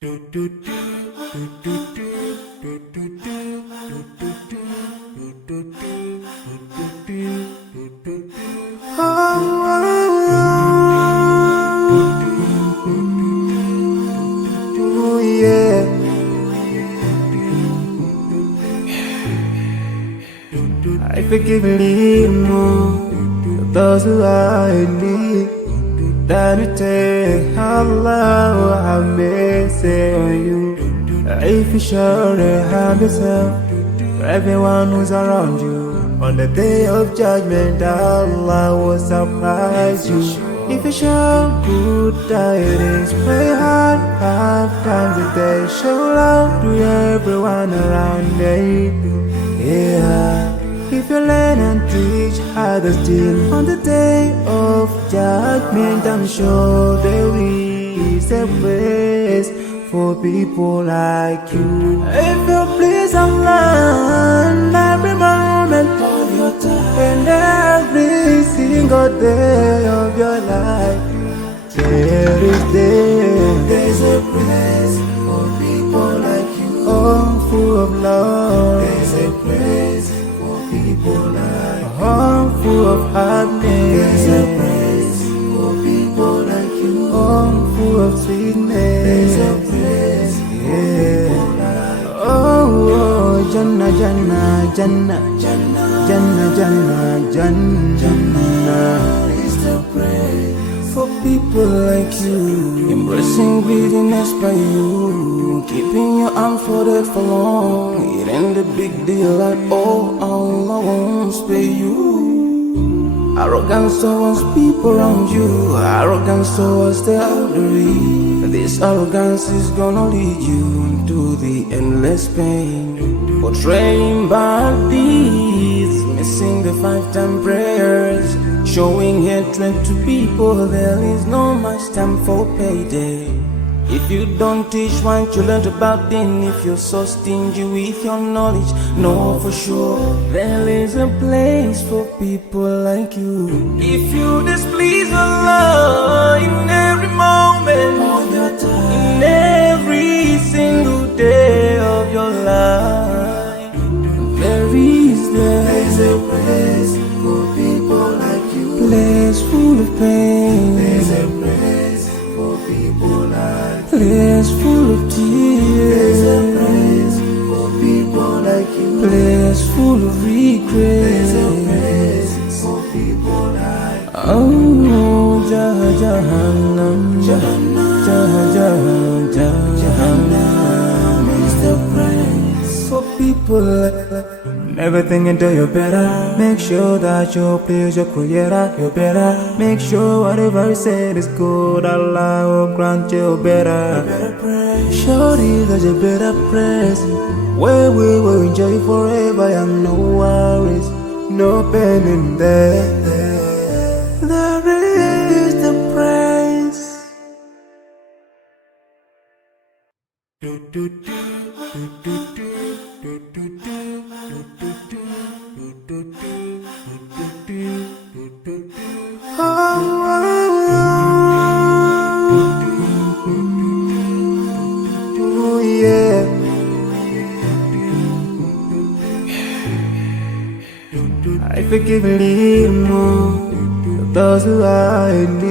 Oh yeah. I forgive a little more to those who are in need. That you take Allah have mercy on you. If you show the harm yourself to everyone who's around you, on the day of judgment Allah will surprise you. If you show good tidings, pray hard 5 times a day. Show love to everyone around you. Yeah. If you learn and teach others still, on the day of judgment I'm sure there is a place for people like you. If you please Allah every moment of your time and every single day of your life, there's a place for people like you. Oh, full of love. There's a place for people like you. Oh, full of happiness. There's a place for people like you. Oh, full of sweetness. There's a place for people like you. Oh, Jannah, Jannah, Jannah, Jannah, Jannah, Jannah, Jannah is the praise for people like you. Embracing greediness by you, keeping your arms folded for long. It ain't a big deal at all, Allah won't spare you. Arrogance towards people around you, arrogance towards the elderly. This arrogance is gonna lead you to the endless pain. Portraying bad deeds, missing the 5-time prayers, showing hatred to people. There is no much time for payday. If you don't teach what you learned about then, if you're so stingy with your knowledge, know for sure there is a place for people like you. If you displease Allah in every moment of your time, in every single day of your life, there's a place for people like you. Place full of pain. There's a place for people like you. Place full of tears. There's a place for people like you. Place full of regret. There's a place for people like you. Oh, Jahannam, Jahannam, Jahannam is the place for people like you. Never think until you're better. Make sure that you please your creator. You're better. Make sure whatever you said is good. Allah will grant you better. Surely there's a better place where we will enjoy forever and no worries, no pain in there. There is the praise. Oh yeah. I forgive a little more to those who are in need.